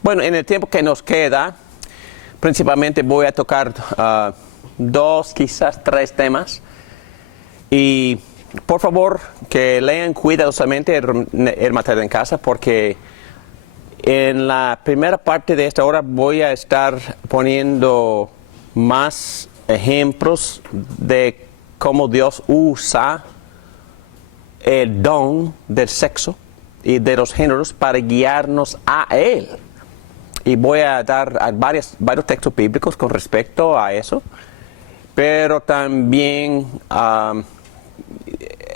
Bueno, en el tiempo que nos queda, principalmente voy a tocar 2, quizás 3 temas. Y por favor, que lean cuidadosamente el material en casa, porque en la primera parte de esta hora voy a estar poniendo más ejemplos de cómo Dios usa el don del sexo y de los géneros para guiarnos a Él. Y voy a dar varios textos bíblicos con respecto a eso, pero también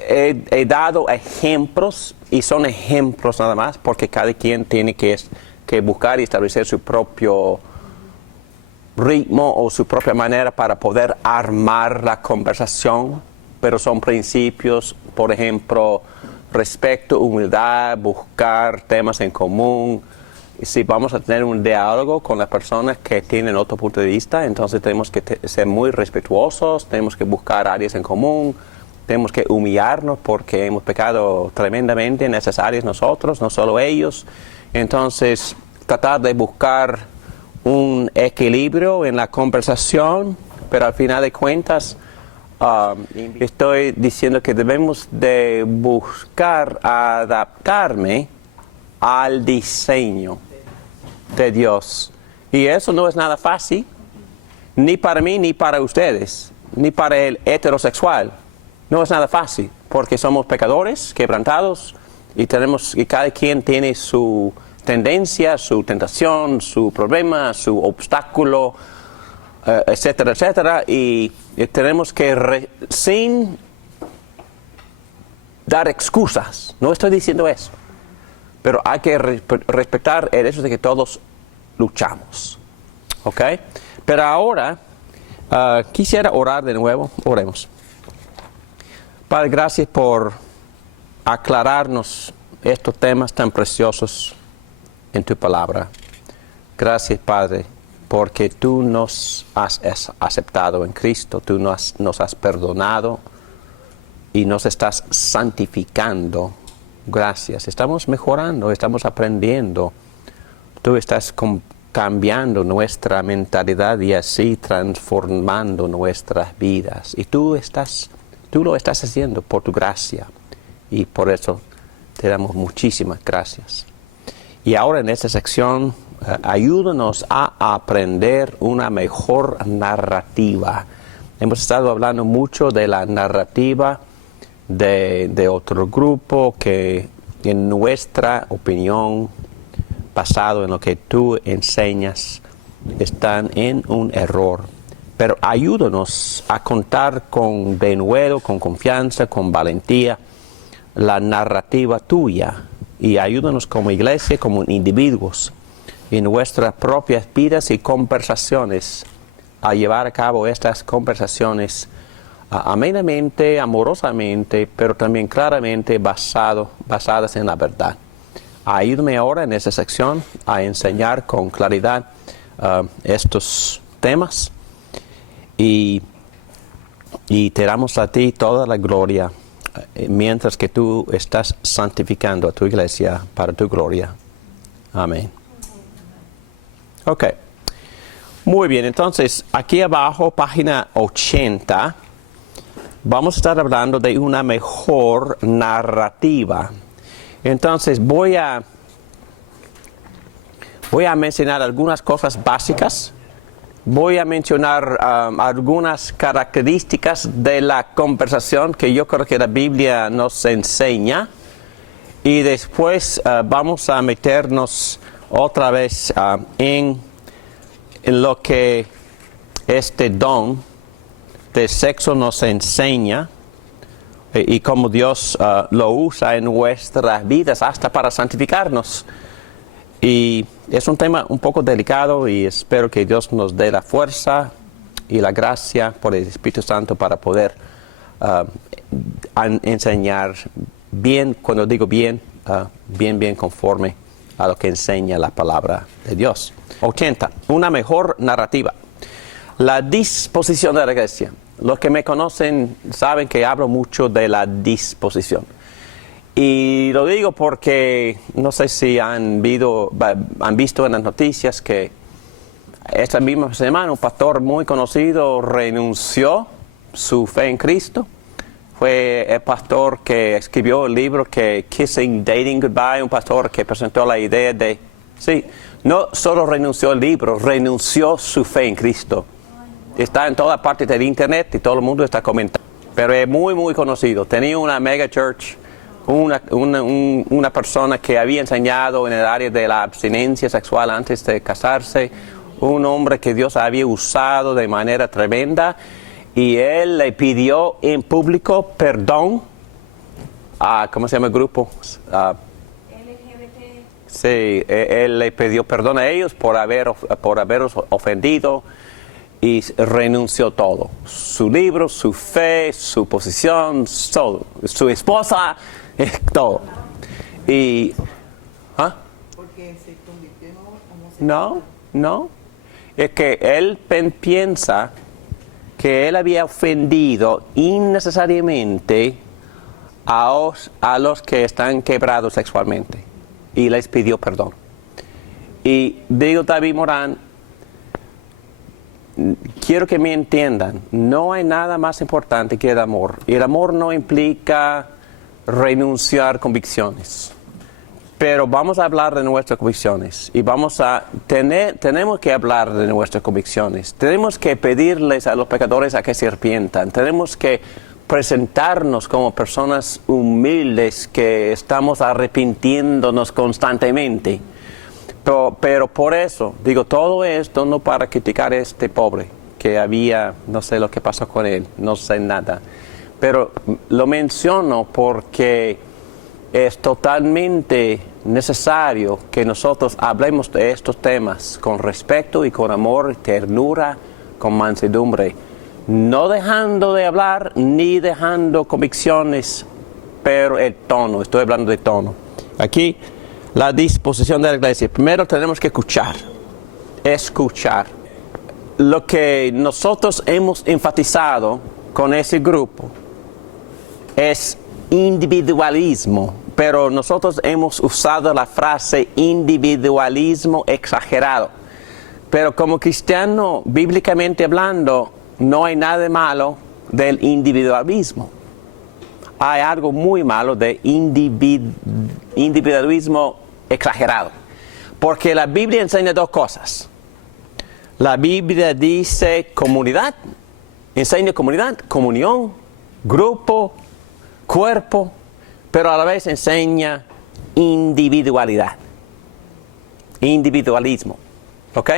he dado ejemplos, y son ejemplos nada más, porque cada quien tiene que buscar y establecer su propio ritmo o su propia manera para poder armar la conversación, pero son principios, por ejemplo, respeto, humildad, buscar temas en común. Si vamos a tener un diálogo con las personas que tienen otro punto de vista, entonces tenemos que ser muy respetuosos, tenemos que buscar áreas en común, tenemos que humillarnos porque hemos pecado tremendamente en esas áreas nosotros, no solo ellos. Entonces, tratar de buscar un equilibrio en la conversación, pero al final de cuentas, estoy diciendo que debemos de buscar adaptarme al diseño de Dios. Y eso no es nada fácil, ni para mí, ni para ustedes, ni para el heterosexual. No es nada fácil, porque somos pecadores, quebrantados, y cada quien tiene su tendencia, su tentación, su problema, su obstáculo, etcétera, etcétera, y tenemos que, sin dar excusas, no estoy diciendo eso, pero hay que respetar el hecho de que todos luchamos, ¿ok? Pero ahora quisiera orar de nuevo. Oremos. Padre, gracias por aclararnos estos temas tan preciosos en tu palabra. Gracias, Padre, porque tú nos has aceptado en Cristo, tú nos has perdonado y nos estás santificando. Gracias, estamos mejorando, estamos aprendiendo. Tú estás cambiando nuestra mentalidad y así transformando nuestras vidas. Y tú lo estás haciendo por tu gracia. Y por eso te damos muchísimas gracias. Y ahora en esta sección, ayúdanos a aprender una mejor narrativa. Hemos estado hablando mucho de la narrativa de otro grupo que, en nuestra opinión, basado en lo que tú enseñas, están en un error. Pero ayúdanos a contar de nuevo, con confianza, con valentía, la narrativa tuya. Y ayúdanos como iglesia, como individuos, en nuestras propias vidas y conversaciones, a llevar a cabo estas conversaciones amenamente, amorosamente, pero también claramente basadas en la verdad. Ayúdame ahora en esta sección a enseñar con claridad estos temas y te damos a ti toda la gloria mientras que tú estás santificando a tu iglesia para tu gloria. Amén. Ok. Muy bien, entonces aquí abajo, página 80, vamos a estar hablando de una mejor narrativa. Entonces voy a mencionar algunas cosas básicas. Voy a mencionar algunas características de la conversación que yo creo que la Biblia nos enseña. Y después vamos a meternos otra vez en lo que este don del sexo nos enseña y cómo Dios lo usa en nuestras vidas hasta para santificarnos. Y es un tema un poco delicado y espero que Dios nos dé la fuerza y la gracia por el Espíritu Santo para poder enseñar bien, cuando digo bien, bien conforme a lo que enseña la palabra de Dios. 80. Una mejor narrativa. La disposición de la iglesia. Los que me conocen saben que hablo mucho de la disposición. Y lo digo porque no sé si han visto en las noticias que esta misma semana un pastor muy conocido renunció su fe en Cristo. Fue el pastor que escribió el libro que Kissing Dating Goodbye, un pastor que presentó la idea de, sí, no solo renunció el libro, renunció su fe en Cristo. Está en toda parte del internet y todo el mundo está comentando. Pero es muy, muy conocido. Tenía una mega church, una persona que había enseñado en el área de la abstinencia sexual antes de casarse, un hombre que Dios había usado de manera tremenda, y él le pidió en público perdón a, ¿cómo se llama el grupo? LGBT. Sí, él le pidió perdón a ellos por haberlos ofendido y renunció todo. Su libro, su fe, su posición, todo. Su esposa, todo. Y, ¿ah? Porque se convirtió en homosexual. No. Es que él piensa que él había ofendido innecesariamente a los que están quebrados sexualmente. Y les pidió perdón. Y digo, David Morán, quiero que me entiendan, no hay nada más importante que el amor. Y el amor no implica renunciar convicciones. Pero vamos a hablar de nuestras convicciones y tenemos que hablar de nuestras convicciones. Tenemos que pedirles a los pecadores a que se arrepientan. Tenemos que presentarnos como personas humildes que estamos arrepintiéndonos constantemente. Pero por eso, digo, todo esto no para criticar a este pobre que había, no sé lo que pasó con él, no sé nada. Pero lo menciono porque es totalmente necesario que nosotros hablemos de estos temas con respeto y con amor, ternura, con mansedumbre. No dejando de hablar ni dejando convicciones, pero el tono, estoy hablando de tono. Aquí, la disposición de la iglesia. Primero tenemos que escuchar. Lo que nosotros hemos enfatizado con ese grupo es individualismo, pero nosotros hemos usado la frase individualismo exagerado. Pero como cristiano, bíblicamente hablando, no hay nada de malo del individualismo. Hay algo muy malo de individualismo exagerado. Porque la Biblia enseña dos cosas. La Biblia dice comunidad, enseña comunidad, comunión, grupo, cuerpo, pero a la vez enseña individualidad, individualismo, ¿ok?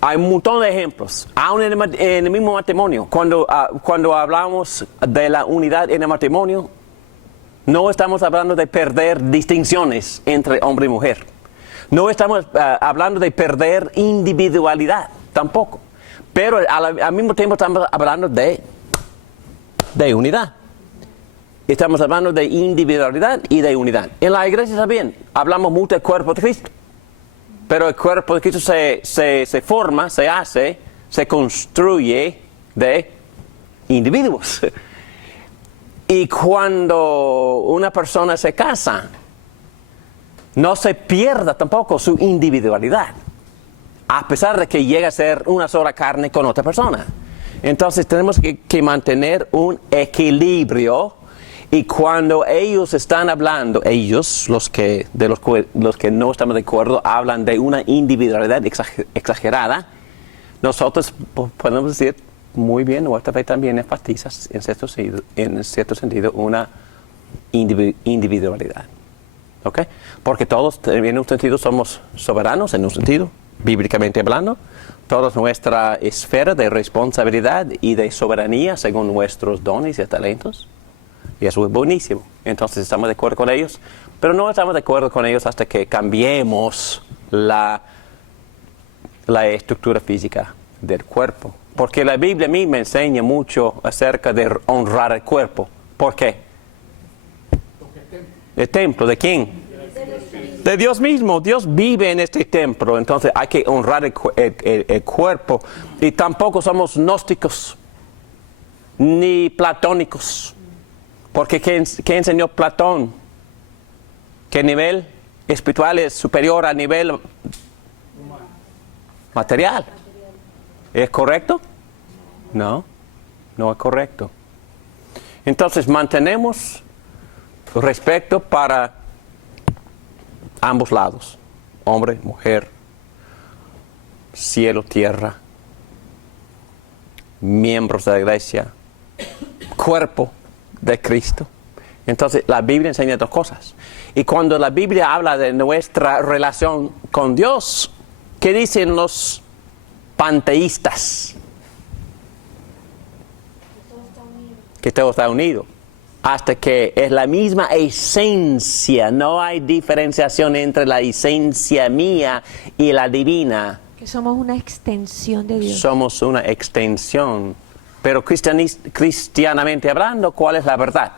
Hay un montón de ejemplos, aún en el mismo matrimonio. Cuando hablamos de la unidad en el matrimonio, no estamos hablando de perder distinciones entre hombre y mujer. No estamos hablando de perder individualidad, tampoco. Pero al mismo tiempo estamos hablando de unidad. Estamos hablando de individualidad y de unidad. En la iglesia también hablamos mucho del cuerpo de Cristo. Pero el cuerpo de Cristo se forma, se hace, se construye de individuos. Y cuando una persona se casa, no se pierda tampoco su individualidad, a pesar de que llega a ser una sola carne con otra persona. Entonces tenemos que mantener un equilibrio. Y cuando ellos están hablando, los que no estamos de acuerdo, hablan de una individualidad exagerada, nosotros podemos decir, muy bien, nuestra fe también enfatiza en cierto sentido una individualidad. ¿Ok? Porque todos en un sentido somos soberanos, en un sentido, bíblicamente hablando, toda nuestra esfera de responsabilidad y de soberanía según nuestros dones y talentos. Y eso es buenísimo. Entonces estamos de acuerdo con ellos, pero no estamos de acuerdo con ellos hasta que cambiemos la estructura física del cuerpo. Porque la Biblia a mí me enseña mucho acerca de honrar el cuerpo. ¿Por qué? ¿El templo de quién? De Dios mismo. Dios vive en este templo, entonces hay que honrar el cuerpo. Y tampoco somos gnósticos ni platónicos. Porque ¿qué enseñó Platón? Que el nivel espiritual es superior al nivel material. ¿Es correcto? No, no es correcto. Entonces mantenemos respeto para ambos lados. Hombre, mujer, cielo, tierra, miembros de la iglesia, cuerpo de Cristo. Entonces la Biblia enseña dos cosas. Y cuando la Biblia habla de nuestra relación con Dios, ¿qué dicen los panteístas? Que todo está unido. Hasta que es la misma esencia. No hay diferenciación entre la esencia mía y la divina. Que somos una extensión de Dios. Somos una extensión. Pero cristianamente hablando, ¿cuál es la verdad?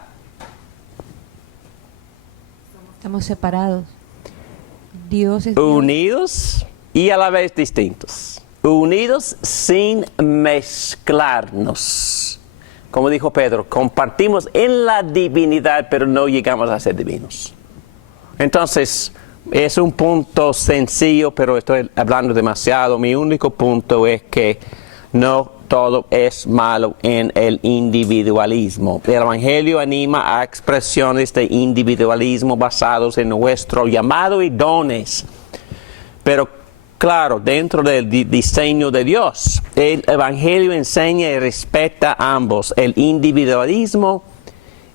Estamos separados. Dios es Dios. Unidos y a la vez distintos. Unidos sin mezclarnos. Como dijo Pedro, compartimos en la divinidad, pero no llegamos a ser divinos. Entonces, es un punto sencillo, pero estoy hablando demasiado. Mi único punto es que no todo es malo en el individualismo. El Evangelio anima a expresiones de individualismo basados en nuestro llamado y dones. Pero claro, dentro del diseño de Dios, el Evangelio enseña y respeta ambos, el individualismo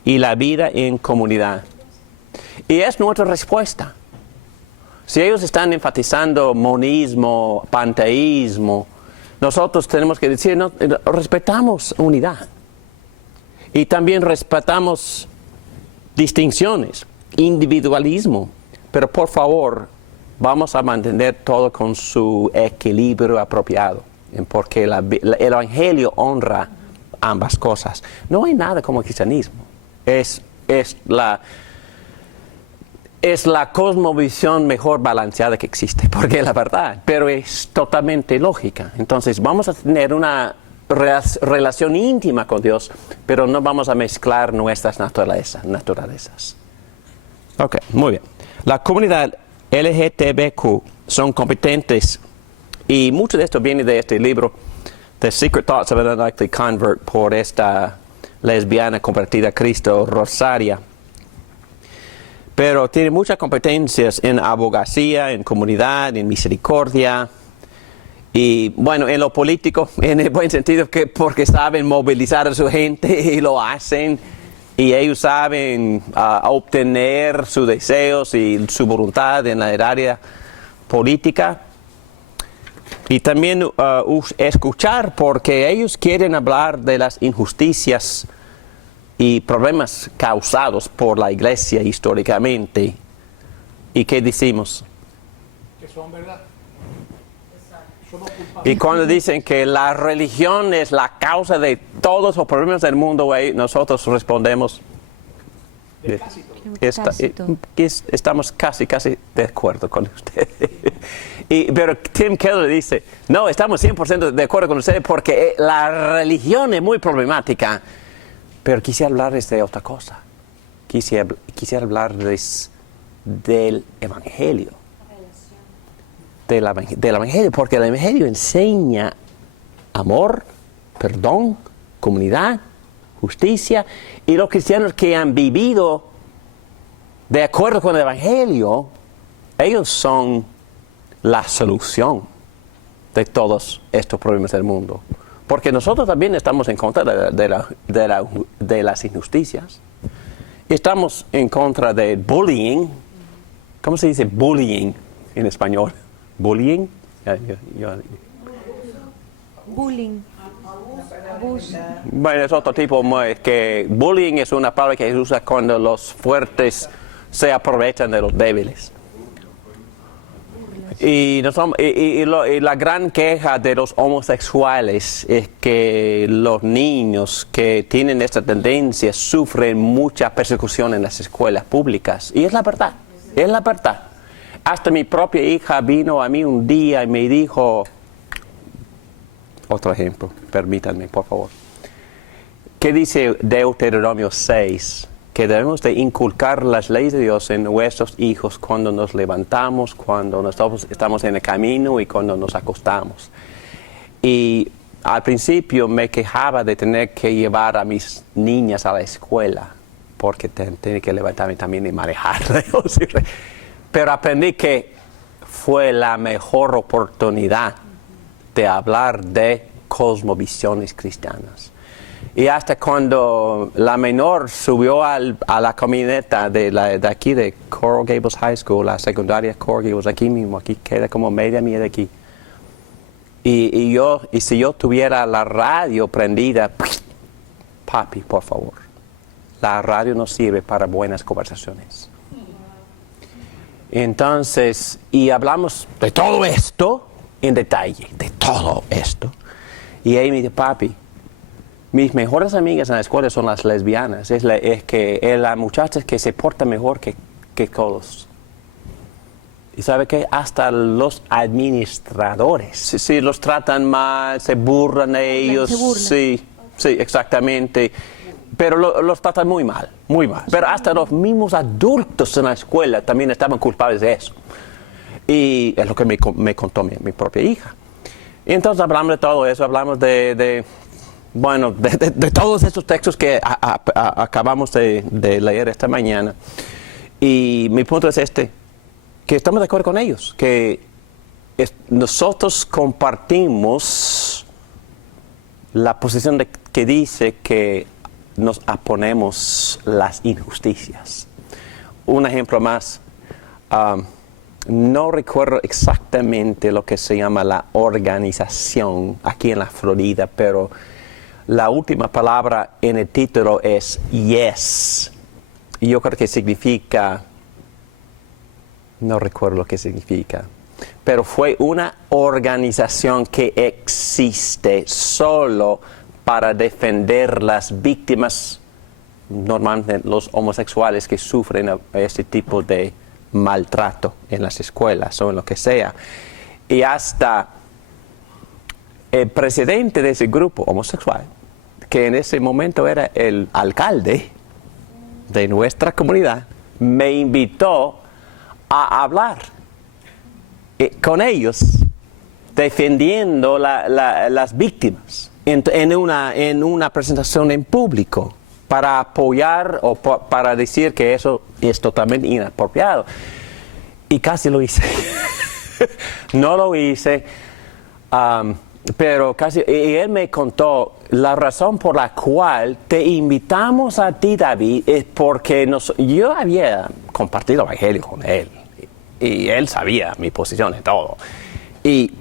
y la vida en comunidad. Y es nuestra respuesta. Si ellos están enfatizando monismo, panteísmo, nosotros tenemos que decir, no, respetamos unidad. Y también respetamos distinciones, individualismo. Pero por favor, vamos a mantener todo con su equilibrio apropiado. Porque el Evangelio honra ambas cosas. No hay nada como el cristianismo. Es la cosmovisión mejor balanceada que existe, porque es la verdad, pero es totalmente lógica. Entonces vamos a tener una relación íntima con Dios, pero no vamos a mezclar nuestras naturalezas. Ok, muy bien. La comunidad LGTBQ son competentes, y mucho de esto viene de este libro, The Secret Thoughts of an Unlikely Convert, por esta lesbiana convertida a Cristo, Rosaria. Pero tiene muchas competencias en abogacía, en comunidad, en misericordia. Y bueno, en lo político, en el buen sentido, que porque saben movilizar a su gente y lo hacen. Y ellos saben obtener sus deseos y su voluntad en la área política. Y también escuchar, porque ellos quieren hablar de las injusticias y problemas causados por la iglesia históricamente. ¿Y qué decimos? Que son verdad. Y cuando dicen que la religión es la causa de todos los problemas del mundo, nosotros respondemos, estamos casi de acuerdo con ustedes. Pero Tim Keller dice, no, estamos 100% de acuerdo con ustedes porque la religión es muy problemática. Pero quisiera hablarles de otra cosa. Quisiera hablarles del Evangelio. Del Evangelio, porque el Evangelio enseña amor, perdón, comunidad, justicia. Y los cristianos que han vivido de acuerdo con el Evangelio, ellos son la solución de todos estos problemas del mundo. Porque nosotros también estamos en contra de las injusticias. Estamos en contra de bullying. ¿Cómo se dice bullying en español? ¿Bullying? Bullying. Abuso. Bueno, es otro tipo. Que bullying es una palabra que se usa cuando los fuertes se aprovechan de los débiles. Y la gran queja de los homosexuales es que los niños que tienen esta tendencia sufren mucha persecución en las escuelas públicas. Y es la verdad, es la verdad. hasta mi propia hija vino a mí un día y me dijo, otro ejemplo, permítanme, por favor. ¿Qué dice Deuteronomio 6? Que debemos de inculcar las leyes de Dios en nuestros hijos cuando nos levantamos, cuando estamos en el camino y cuando nos acostamos. Y al principio me quejaba de tener que llevar a mis niñas a la escuela, porque tenía que levantarme también y manejar. Pero aprendí que fue la mejor oportunidad de hablar de cosmovisiones cristianas. Y hasta cuando la menor subió a la camioneta de aquí, de Coral Gables High School, la secundaria Coral Gables, aquí mismo, aquí queda como media milla de aquí. Y si yo tuviera la radio prendida, papi, por favor, la radio no sirve para buenas conversaciones. Entonces, y hablamos de todo esto en detalle, de todo esto. Y ella me dice, papi, mis mejores amigas en la escuela son las lesbianas. Es la muchacha que se porta mejor que todos. ¿Y sabe qué? Hasta los administradores. Si los tratan mal, se burlan de ellos. Se burlan. Sí, exactamente. Pero los tratan muy mal, muy mal. Pero hasta los mismos adultos en la escuela también estaban culpables de eso. Y es lo que me contó mi propia hija. Y entonces hablamos de todo eso, hablamos de todos estos textos que acabamos de leer esta mañana. Y mi punto es que estamos de acuerdo con ellos, que nosotros compartimos la posición que dice que nos oponemos las injusticias. Un ejemplo más, no recuerdo exactamente lo que se llama la organización aquí en la Florida, pero la última palabra en el título es yes. Y yo creo que significa, no recuerdo lo que significa, pero fue una organización que existe solo para defender las víctimas, normalmente los homosexuales que sufren este tipo de maltrato en las escuelas o en lo que sea. Y hasta el presidente de ese grupo homosexual, que en ese momento era el alcalde de nuestra comunidad, me invitó a hablar con ellos defendiendo las víctimas en una presentación en público para apoyar o para decir que eso es totalmente inapropiado. Y casi lo hice. No lo hice, pero casi. Y él me contó la razón por la cual te invitamos a ti, David, es porque yo había compartido el evangelio con él. Y él sabía mi posición y todo. Y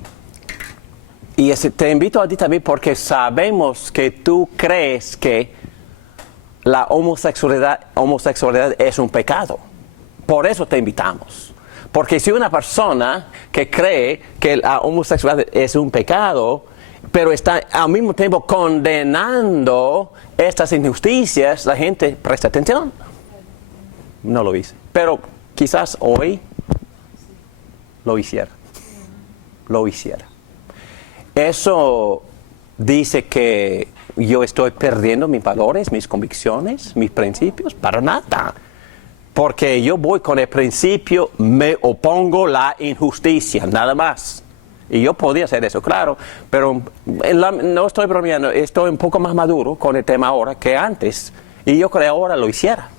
te invito a ti también porque sabemos que tú crees que la homosexualidad es un pecado. Por eso te invitamos. Porque si una persona que cree que la homosexualidad es un pecado, pero está al mismo tiempo condenando estas injusticias, la gente presta atención. No lo hice. Pero quizás hoy lo hiciera. Eso dice que yo estoy perdiendo mis valores, mis convicciones, mis principios. Para nada. Porque yo voy con el principio, me opongo a la injusticia, nada más. Y yo podía hacer eso, claro, pero no estoy bromeando, estoy un poco más maduro con el tema ahora que antes. Y yo creo que ahora lo hiciera.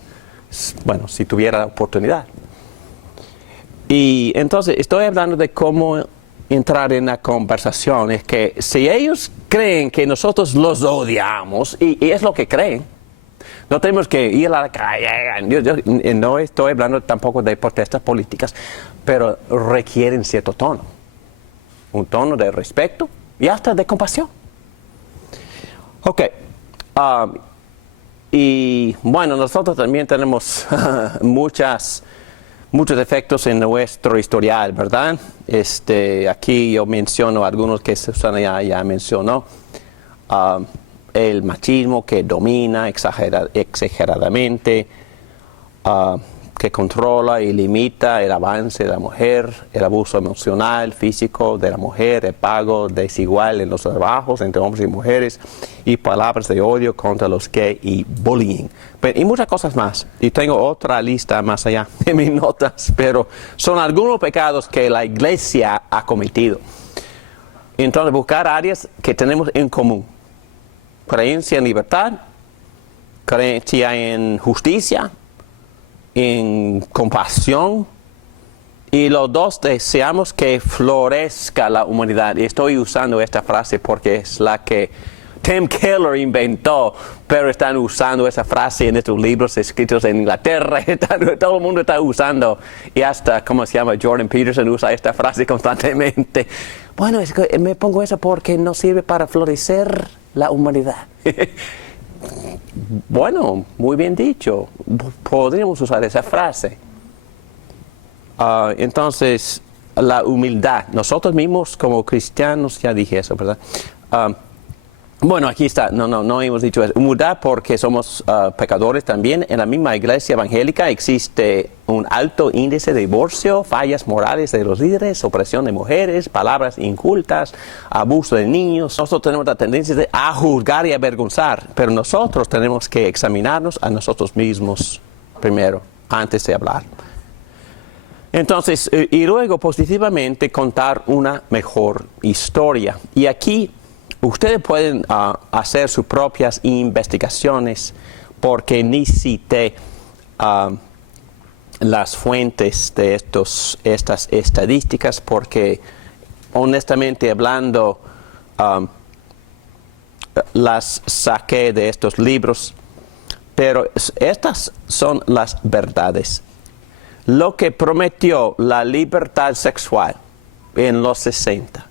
Bueno, si tuviera la oportunidad. Y entonces estoy hablando de cómo entrar en la conversación. Es que si ellos creen que nosotros los odiamos, y es lo que creen, no tenemos que ir a la calle. Yo no estoy hablando tampoco de protestas políticas, pero requieren cierto tono. Un tono de respeto y hasta de compasión. Ok. Y bueno, nosotros también tenemos muchos defectos en nuestro historial, ¿verdad? Aquí yo menciono algunos que Susana ya mencionó. El machismo que domina exageradamente. que controla y limita el avance de la mujer, el abuso emocional, físico de la mujer, el pago desigual en los trabajos entre hombres y mujeres, y palabras de odio contra los gays y bullying. Y muchas cosas más. Y tengo otra lista más allá en mis notas, pero son algunos pecados que la iglesia ha cometido. Entonces, buscar áreas que tenemos en común. Creencia en libertad, creencia en justicia, en compasión, y los dos deseamos que florezca la humanidad. Y estoy usando esta frase porque es la que Tim Keller inventó, pero están usando esa frase en estos libros escritos en Inglaterra. Todo el mundo está usando, y hasta, ¿cómo se llama? Jordan Peterson usa esta frase constantemente. Bueno, es que me pongo eso porque no sirve para florecer la humanidad. Bueno, muy bien dicho. Podríamos usar esa frase. Entonces, la humildad. Nosotros mismos como cristianos, ya dije eso, ¿verdad? Bueno, aquí está. No hemos dicho eso. Humildad porque somos pecadores también. En la misma iglesia evangélica existe un alto índice de divorcio, fallas morales de los líderes, opresión de mujeres, palabras incultas, abuso de niños. Nosotros tenemos la tendencia a juzgar y avergonzar, pero nosotros tenemos que examinarnos a nosotros mismos primero, antes de hablar. Entonces, y luego positivamente contar una mejor historia. Y aquí ustedes pueden hacer sus propias investigaciones, porque ni cité las fuentes de estas estadísticas, porque honestamente hablando las saqué de estos libros, pero estas son las verdades. Lo que prometió la libertad sexual en los 60,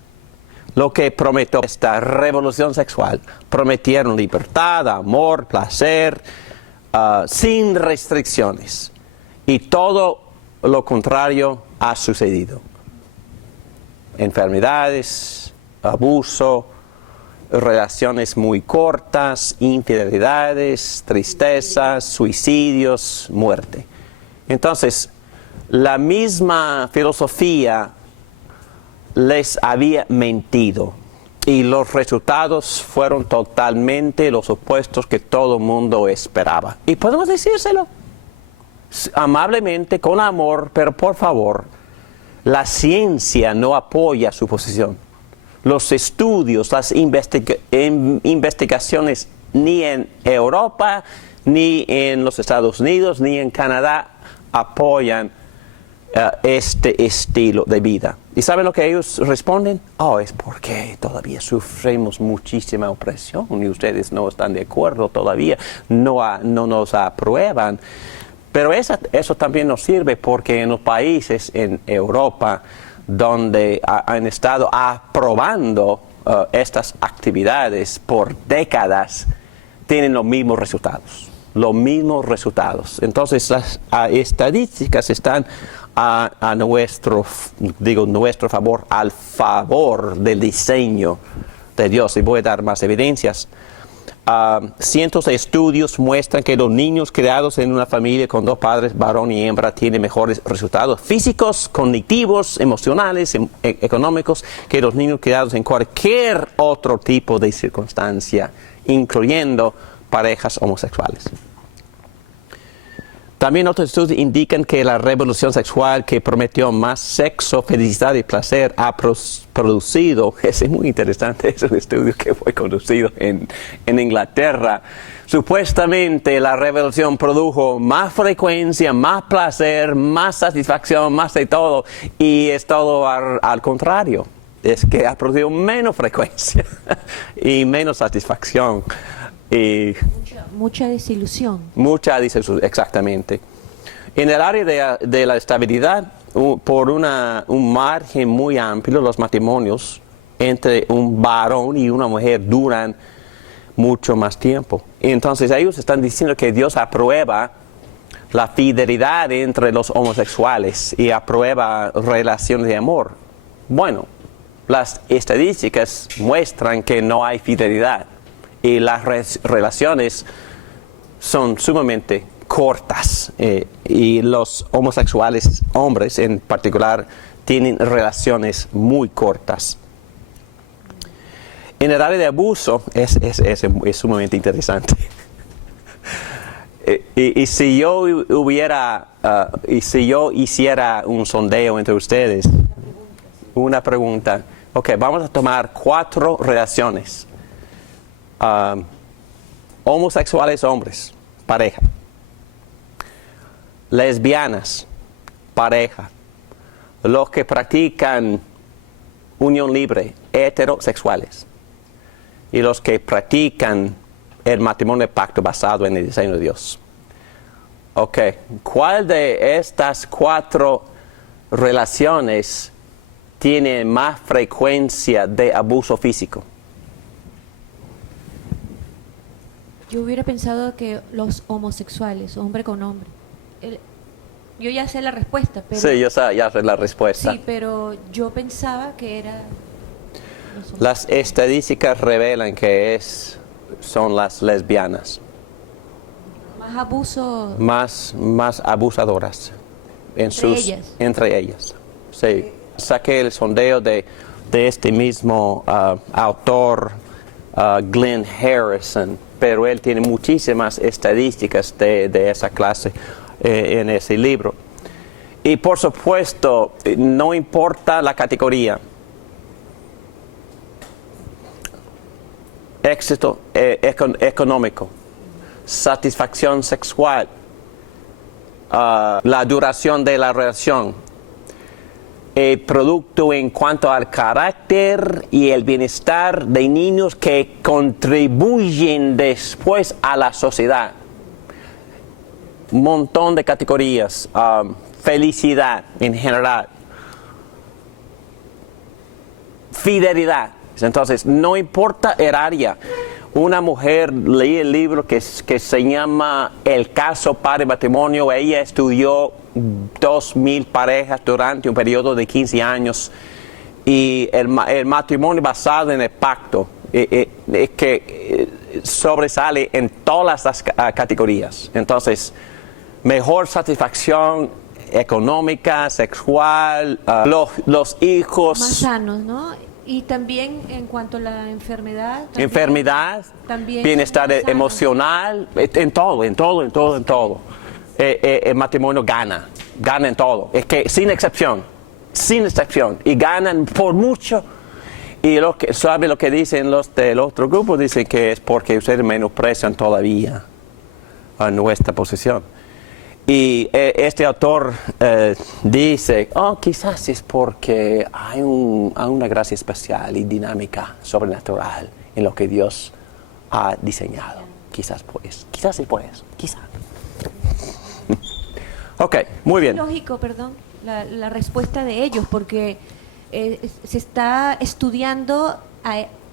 lo que prometió esta revolución sexual, prometieron libertad, amor, placer, sin restricciones. Y todo lo contrario ha sucedido. Enfermedades, abuso, relaciones muy cortas, infidelidades, tristezas, suicidios, muerte. Entonces, la misma filosofía les había mentido, y los resultados fueron totalmente los opuestos que todo el mundo esperaba. Y podemos decírselo amablemente, con amor, pero por favor, la ciencia no apoya su posición. Los estudios, las investigaciones, ni en Europa, ni en los Estados Unidos, ni en Canadá apoyan este estilo de vida. ¿Y saben lo que ellos responden? Es porque todavía sufrimos muchísima opresión y ustedes no están de acuerdo todavía, no nos aprueban. Pero eso también nos sirve, porque en los países en Europa donde han estado aprobando estas actividades por décadas, tienen los mismos resultados. Entonces las estadísticas están a nuestro favor, al favor del diseño de Dios. Y voy a dar más evidencias. Cientos de estudios muestran que los niños criados en una familia con dos padres, varón y hembra, tienen mejores resultados físicos, cognitivos, emocionales, económicos, que los niños criados en cualquier otro tipo de circunstancia, incluyendo parejas homosexuales. También otros estudios indican que la revolución sexual, que prometió más sexo, felicidad y placer, ha producido, es muy interesante, es un estudio que fue conducido en Inglaterra. Supuestamente la revolución produjo más frecuencia, más placer, más satisfacción, más de todo, y es todo al contrario. Es que ha producido menos frecuencia y menos satisfacción. Y mucha desilusión. Mucha desilusión, exactamente. En el área de la estabilidad, por un margen muy amplio, los matrimonios entre un varón y una mujer duran mucho más tiempo. Entonces ellos están diciendo que Dios aprueba la fidelidad entre los homosexuales y aprueba relaciones de amor. Bueno, las estadísticas muestran que no hay fidelidad. Y las relaciones son sumamente cortas y los homosexuales hombres en particular tienen relaciones muy cortas. En el área de abuso es sumamente interesante. Y si yo hiciera un sondeo entre ustedes, una pregunta, ok, vamos a tomar 4 relaciones. Homosexuales hombres, pareja. Lesbianas, pareja. Los que practican unión libre, heterosexuales. Y los que practican el matrimonio de pacto basado en el diseño de Dios. Ok, ¿cuál de estas 4 relaciones tiene más frecuencia de abuso físico? Yo hubiera pensado que los homosexuales, hombre con hombre. Yo ya sé la respuesta, pero... Sí, yo ya sé la respuesta. Sí, pero yo pensaba que era... Las estadísticas revelan que son las lesbianas. Más abuso... Más abusadoras. Entre ellas. Sí. Saqué el sondeo de este mismo autor, Glenn Harrison, pero él tiene muchísimas estadísticas de esa clase en ese libro. Y por supuesto, no importa la categoría. Éxito económico, satisfacción sexual, la duración de la relación, el producto en cuanto al carácter y el bienestar de niños que contribuyen después a la sociedad. Un montón de categorías, felicidad en general, fidelidad. Entonces, no importa el área. Una mujer, leí el libro que se llama El caso padre matrimonio. Ella estudió 2,000 parejas durante un periodo de 15 años. Y el matrimonio basado en el pacto, que sobresale en todas las categorías. Entonces, mejor satisfacción económica, sexual, los hijos. Más sanos, ¿no? Y también en cuanto a la enfermedad. También bienestar emocional, en todo. El matrimonio gana en todo. Es que sin excepción. Y ganan por mucho. Y ¿sabe lo que dicen los del otro grupo? Dicen que es porque ustedes menosprecian todavía a nuestra posición. Y este autor dice, quizás es porque hay una gracia especial y dinámica sobrenatural en lo que Dios ha diseñado. Quizás es por eso. Ok, muy bien. Es lógico, perdón, la respuesta de ellos, porque se está estudiando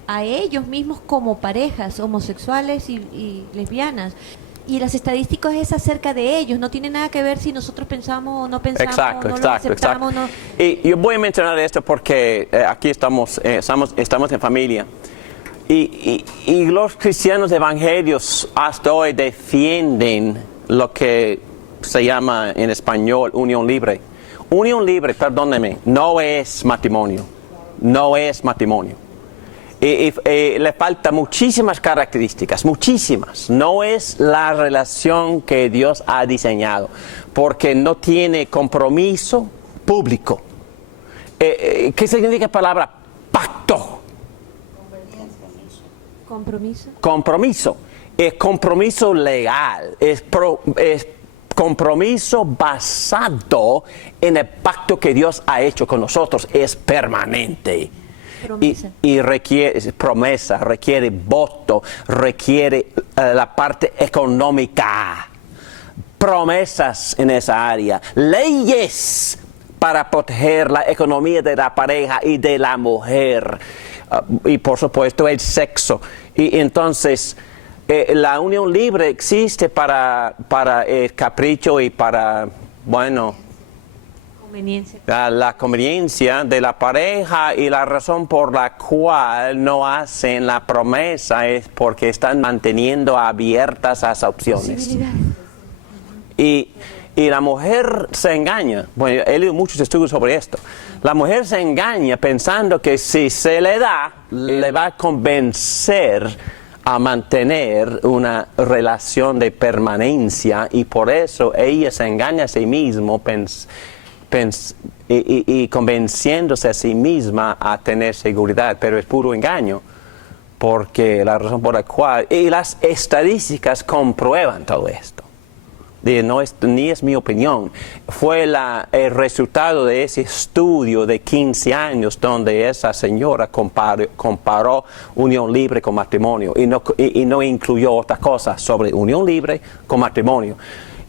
a ellos mismos como parejas homosexuales y lesbianas. Y las estadísticas es acerca de ellos, no tiene nada que ver si nosotros pensamos o no pensamos, no lo aceptamos. No. Y yo voy a mencionar esto porque aquí estamos en familia. Y los cristianos evangelios hasta hoy defienden lo que se llama en español unión libre. Unión libre, perdóneme, no es matrimonio. Y le falta muchísimas características, muchísimas. No es la relación que Dios ha diseñado, porque no tiene compromiso público. ¿Qué significa la palabra pacto? Compromiso. Es compromiso legal, es compromiso basado en el pacto que Dios ha hecho con nosotros, es permanente. Y requiere promesa, requiere voto, requiere la parte económica, promesas en esa área, leyes para proteger la economía de la pareja y de la mujer, y por supuesto el sexo. Y entonces la unión libre existe para el capricho y para, la conveniencia de la pareja, y la razón por la cual no hacen la promesa es porque están manteniendo abiertas las opciones. Y la mujer se engaña. Bueno, he leído muchos estudios sobre esto. La mujer se engaña pensando que si se le da, le va a convencer a mantener una relación de permanencia, y por eso ella se engaña a sí misma y convenciéndose a sí misma a tener seguridad, pero es puro engaño, porque la razón por la cual, y las estadísticas comprueban todo esto. Ni es mi opinión, fue el resultado de ese estudio de 15 años donde esa señora comparó unión libre con matrimonio y no incluyó otras cosas sobre unión libre con matrimonio.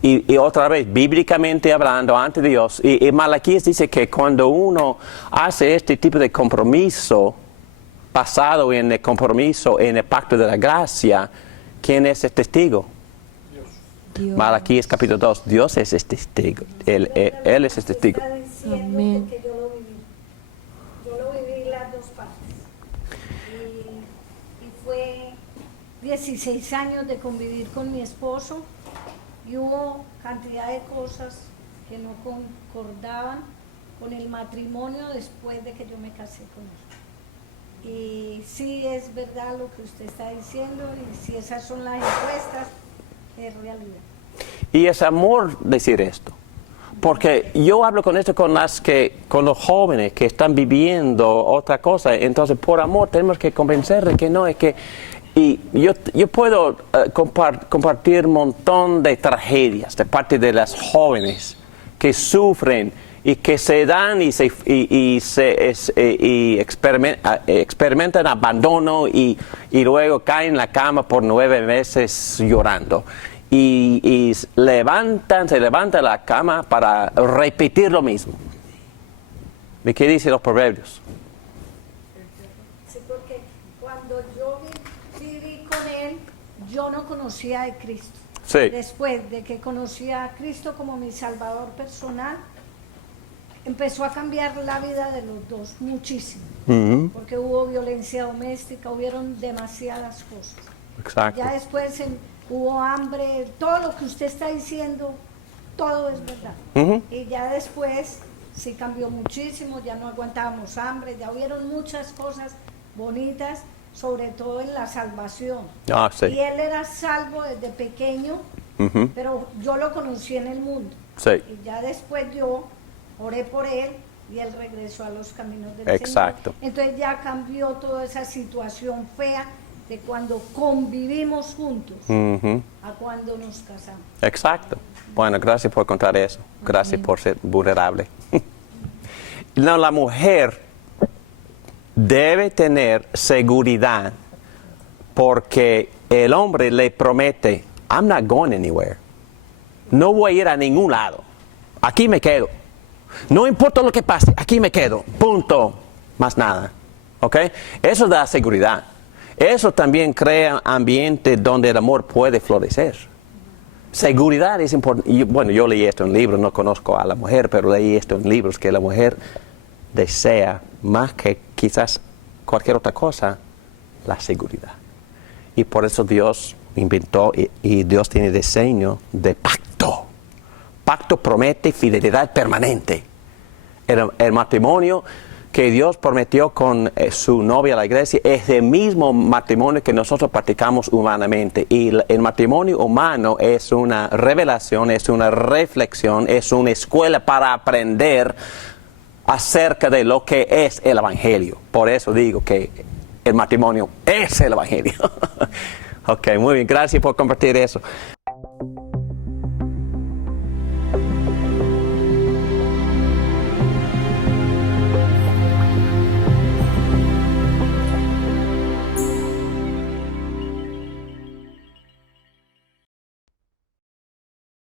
Y otra vez, bíblicamente hablando, ante Dios, y Malaquías dice que cuando uno hace este tipo de compromiso, basado en el compromiso en el pacto de la gracia, ¿quién es el testigo? Dios. Malaquías capítulo 2, Dios es el testigo, Él es el testigo. Está diciendo Amén. porque yo lo viví. Yo lo viví las dos partes. Y fue 16 años de convivir con mi esposo y hubo cantidad de cosas que no concordaban con el matrimonio después de que yo me casé con él. Y sí es verdad lo que usted está diciendo, y si esas son las encuestas, es realidad. Y es amor decir esto. Porque yo hablo con esto con los jóvenes que están viviendo otra cosa. Entonces, por amor, tenemos que convencerles que no, es que... Y yo puedo compartir un montón de tragedias de parte de las jóvenes que sufren y que se dan y experimentan abandono y luego caen en la cama por 9 meses llorando. Y se levantan de la cama para repetir lo mismo. ¿Y qué dicen los proverbios? Sí, porque cuando yo viví con él, yo no conocía de Cristo. Sí. Después de que conocí a Cristo como mi Salvador personal, empezó a cambiar la vida de los dos muchísimo. Porque hubo violencia doméstica, hubieron demasiadas cosas. Exacto. Ya después hubo hambre, todo lo que usted está diciendo, todo es verdad. Y ya después sí cambió muchísimo, ya no aguantábamos hambre, ya hubieron muchas cosas bonitas, sobre todo en la salvación. Ah, sí. Y él era salvo desde pequeño, pero yo lo conocí en el mundo. Sí. Y ya después yo oré por él y él regresó a los caminos del Exacto. Señor. Entonces ya cambió toda esa situación fea de cuando convivimos juntos a cuando nos casamos. Exacto. Bueno, gracias por contar eso. Gracias por ser vulnerable. No, la mujer debe tener seguridad porque el hombre le promete, I'm not going anywhere. No voy a ir a ningún lado. Aquí me quedo. No importa lo que pase, aquí me quedo. Punto. Más nada. ¿Ok? Eso da seguridad. Eso también crea ambiente donde el amor puede florecer. Seguridad es importante. Bueno, yo leí esto en libros, no conozco a la mujer, pero leí esto en libros, que la mujer desea más que quizás cualquier otra cosa, la seguridad. Y por eso Dios inventó y Dios tiene diseño de pacto. Pacto promete fidelidad permanente. El matrimonio que Dios prometió con su novia, la iglesia, es el mismo matrimonio que nosotros practicamos humanamente. Y el matrimonio humano es una revelación, es una reflexión, es una escuela para aprender acerca de lo que es el Evangelio. Por eso digo que el matrimonio es el Evangelio. Ok, muy bien, gracias por compartir eso.